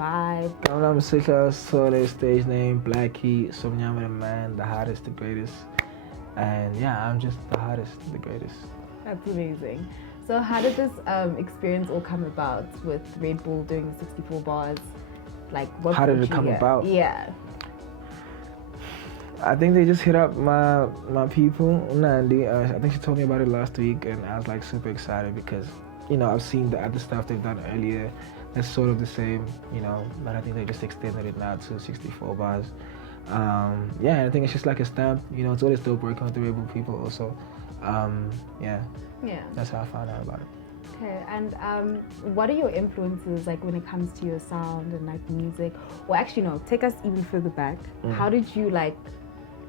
vibe? I'm Sika, so stage name, Blxckie, Somnyama the man, the hottest, the greatest. And yeah, I'm just the hottest, the greatest. That's amazing. So how did this experience all come about with Redbull doing the 64 bars? Like, what How did brought it you come here? about? Yeah. I think they just hit up my people, Nandi. I think she told me about it last week, and I was like super excited because, I've seen the other stuff they've done earlier. It's sort of the same, but I think they just extended it now to 64 bars. Yeah, I think it's just like a stamp. It's always dope working with the Rebel people also. Yeah. Yeah. That's how I found out about it. Okay, and what are your influences like when it comes to your sound and like music? Well, actually, no. Take us even further back. How did you like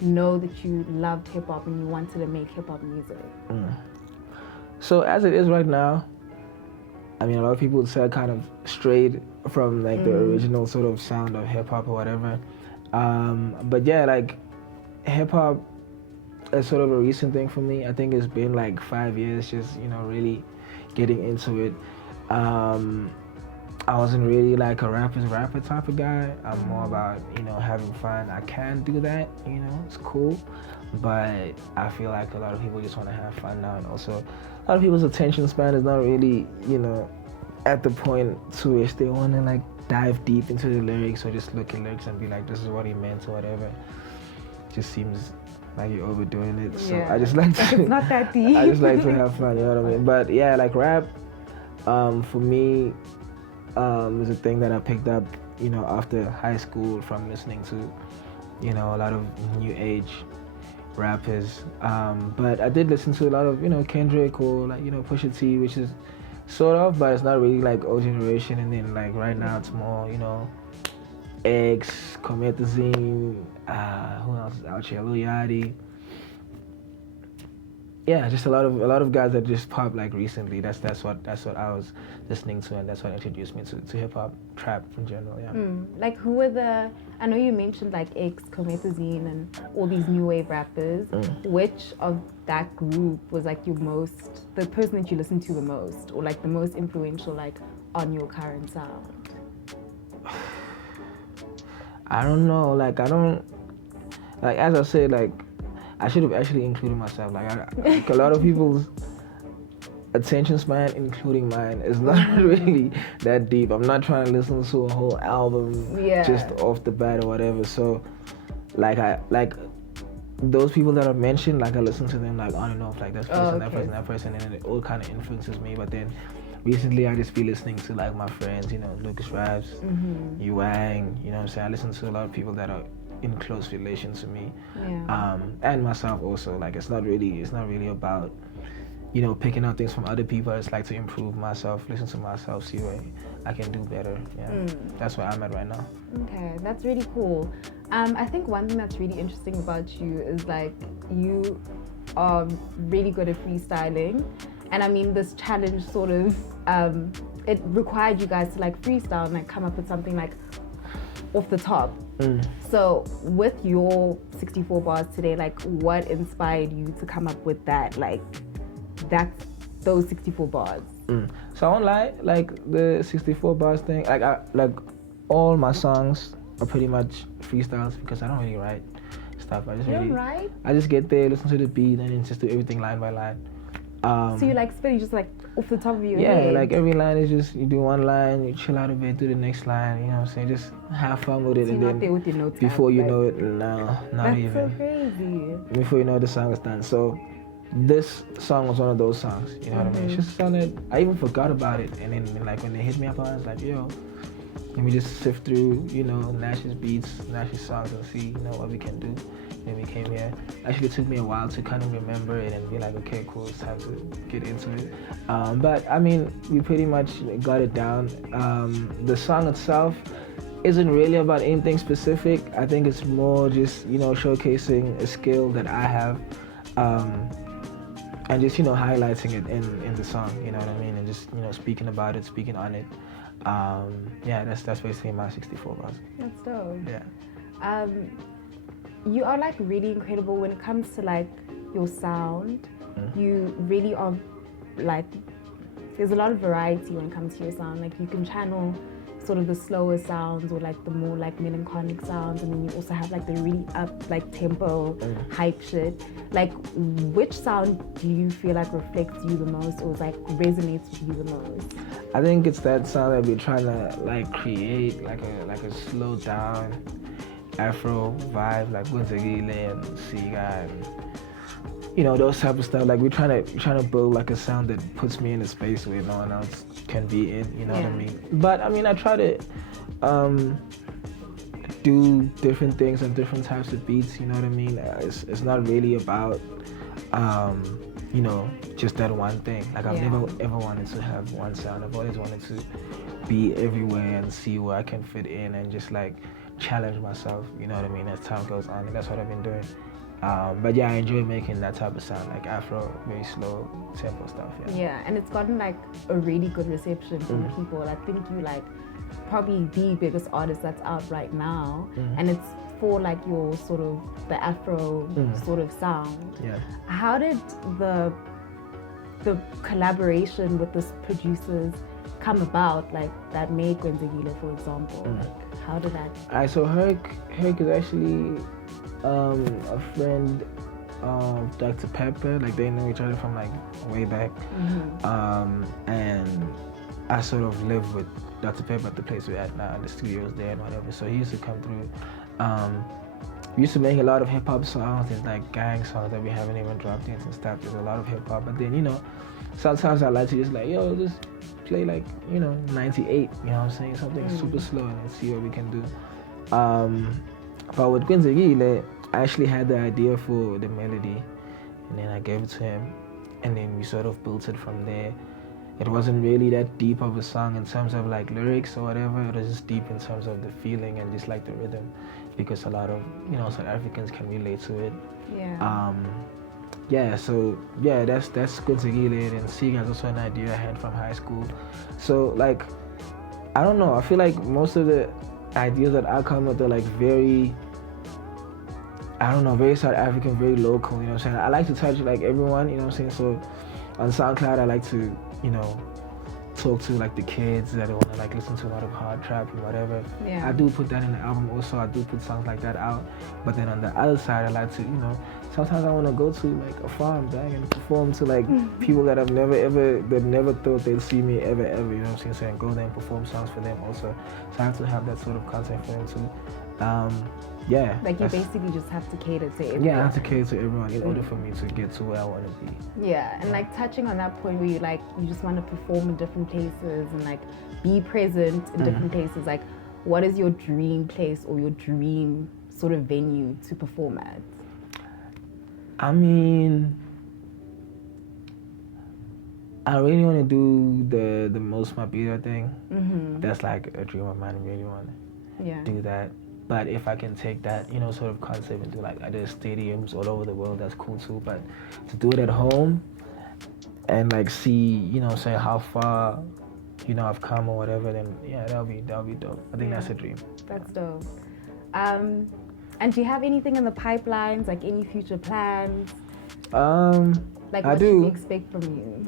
know that you loved hip hop and you wanted to make hip hop music? So as it is right now, I mean, a lot of people say kind of strayed from like the original sort of sound of hip hop or whatever. But yeah, like hip hop is sort of a recent thing for me. I think it's been like 5 years just, really getting into it. I wasn't really like a rapper type of guy. I'm more about, having fun. I can do that, it's cool. But I feel like a lot of people just want to have fun now. And also, a lot of people's attention span is not really, at the point to which they want to like dive deep into the lyrics or just look at lyrics and be like, this is what he meant or whatever. It just seems like you're overdoing it. So Yeah. I just like to, it's not that deep. I just like to have fun, you know what I mean? But yeah, like rap, for me, is a thing that I picked up, after high school from listening to, a lot of new age rappers. But I did listen to a lot of, Kendrick or like, Pusha T, which is sort of, but it's not really like old generation. And then like right now it's more, X, Comethazine, who else is out here? Lil Yachty. Yeah, just a lot of guys that just popped like recently. That's what I was listening to, and that's what introduced me to hip hop, trap in general. Yeah. Like who were I know you mentioned like X, Comethazine, and all these new wave rappers. Which of that group was like the person that you listened to the most, or like the most influential like on your current sound? I don't know. Like as I said, like I should have actually included myself. Like a lot of people's attention span, including mine, is not really that deep. I'm not trying to listen to a whole album just off the bat or whatever. So, like those people that I mentioned, like I listen to them like on and off, like that person, and it all kind of influences me. But then recently, I just be listening to like my friends, Lucas Raps, Yuang. You know what I'm saying? I listen to a lot of people that are in close relation to me, and myself also. Like it's not really about picking out things from other people. It's like to improve myself, listen to myself, see where I can do better. Yeah, that's where I'm at right now. Okay, that's really cool. I think one thing that's really interesting about you is like you are really good at freestyling, and I mean this challenge sort of it required you guys to like freestyle and like come up with something like off the top. So with your 64 bars today, like what inspired you to come up with that, like those 64 bars? So I won't lie, like the 64 bars thing, like all my songs are pretty much freestyles because I don't really write stuff. I just get there, listen to the beat, and then just do everything line by line. So you like spitting just like off the top of your head? Yeah, like every line is just, you do one line, you chill out a bit, do the next line, you know what I'm saying? Just have fun with it. So and you're then not there with your notes before you know it, no, not even. That's so crazy. Before you know it, the song is done. So this song was one of those songs, you know what I mean? It's just a song that I even forgot about it, and then like when they hit me up, I was like, yo, let me just sift through, Nash's beats, Nash's songs, and see, what we can do. Then we came here. Actually, it took me a while to kind of remember it and be like, okay, cool, it's time to get into it. But I mean, we pretty much got it down. The song itself isn't really about anything specific. I think it's more just, showcasing a skill that I have, and just, highlighting it in the song, you know what I mean? And just, speaking about it, speaking on it. Yeah, that's basically my 64 bars. That's dope. Yeah. You are like really incredible when it comes to like your sound. You really are like, there's a lot of variety when it comes to your sound. Like you can channel sort of the slower sounds or like the more like melancholic sounds, and then you also have like the really up like tempo hype shit. Like, which sound do you feel like reflects you the most or like resonates with you the most? I think it's that sound that we're trying to like create, like a slow down Afro vibe, like Blxckie and Siga and those type of stuff. Like we're trying to build like a sound that puts me in a space where no one else can be in. You know what I mean? But I mean, I try to do different things on different types of beats. You know what I mean? It's not really about just that one thing. Like I've never ever wanted to have one sound. I've always wanted to be everywhere and see where I can fit in and just like challenge myself. You know what I mean? As time goes on, and that's what I've been doing. But yeah, I enjoy making that type of sound, like Afro, very slow, tempo stuff. Yeah, and it's gotten like a really good reception from people. I think you like probably the biggest artist that's out right now, and it's for like your sort of the Afro sort of sound. Yeah. How did the collaboration with the producers come about, like that made Blxckie, for example? Like, how did that? Alright, so Herc is actually a friend of Dr. Pepper. Like they know each other from like way back. And I sort of lived with Dr. Pepper at the place we're at now, the studios there and whatever. So he used to come through. We used to make a lot of hip hop songs. There's like gang songs that we haven't even dropped yet and stuff. There's a lot of hip hop, but then sometimes I like to just like just play like 98. You know what I'm saying? Something super slow and then see what we can do. But with Blxckie, I actually had the idea for the melody, and then I gave it to him, and then we sort of built it from there. It wasn't really that deep of a song in terms of like lyrics or whatever. It was just deep in terms of the feeling and just like the rhythm, because a lot of South Africans can relate to it. So that's Blxckie, and Siga is also an idea I had from high school. So like, I don't know. I feel like most of the ideas that I come with are like very South African, very local, you know what I'm saying? I like to touch like everyone, you know what I'm saying? So on SoundCloud, I like to, talk to like the kids that want to like listen to a lot of hard trap and whatever. I do put that in the album also. I do put songs like that out. But then on the other side, I like to, sometimes I want to go to like a farm, dang, and perform to like people that never thought they'd see me ever, you know what I'm saying? So I go there and perform songs for them also. So I have to have that sort of content for them too. Like you basically just have to cater to everyone. Yeah, I have to cater to everyone in order for me to get to where I want to be. Yeah, and like touching on that point where you just want to perform in different places and like be present in different places. Like, what is your dream place or your dream sort of venue to perform at? I mean, I really want to do the Most My Beater thing. That's like a dream of mine. I really want to do that. But if I can take that, sort of concept and do like other stadiums all over the world, that's cool too. But to do it at home and like see, say how far, I've come or whatever, then that'll be dope. I think that's a dream. That's dope. And do you have anything in the pipelines, like any future plans? Like what should we expect from you?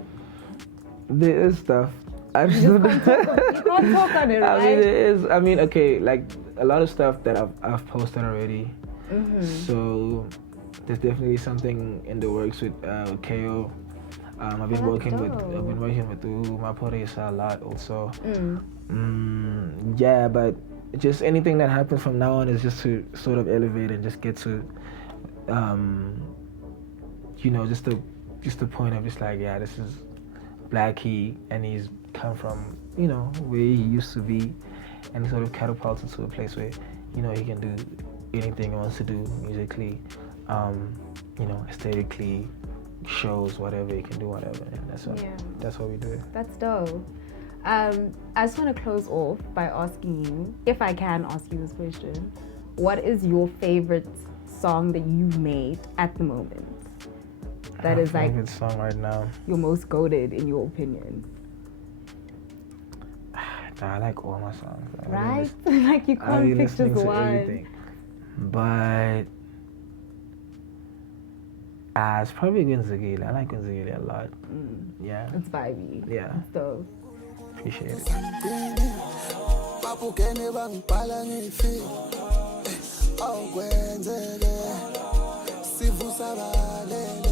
There is stuff. You can't talk on it, right? I mean, there is. I mean, okay, like a lot of stuff that I've posted already. So there's definitely something in the works with KO. I've been working with Maporisa a lot also. But just anything that happens from now on is just to sort of elevate and just get to, just the point of just like, this is Blxckie, and he's come from, where he used to be, and sort of catapulted to a place where, he can do anything he wants to do musically, aesthetically, shows, whatever, he can do whatever. And that's what we do. That's dope. I just want to close off by asking you, if I can ask you this question, what is your favorite song that you've made at the moment? That is like favorite song right now. Your most goated in your opinion. I like all my songs. Like, right? Like you can't pick just one. Everything. But it's probably Blxckie. I like Blxckie a lot. Yeah. It's vibey. Yeah. It's dope. Appreciate it. babukene bangibhala ngifile awukwenzeke sivusa balele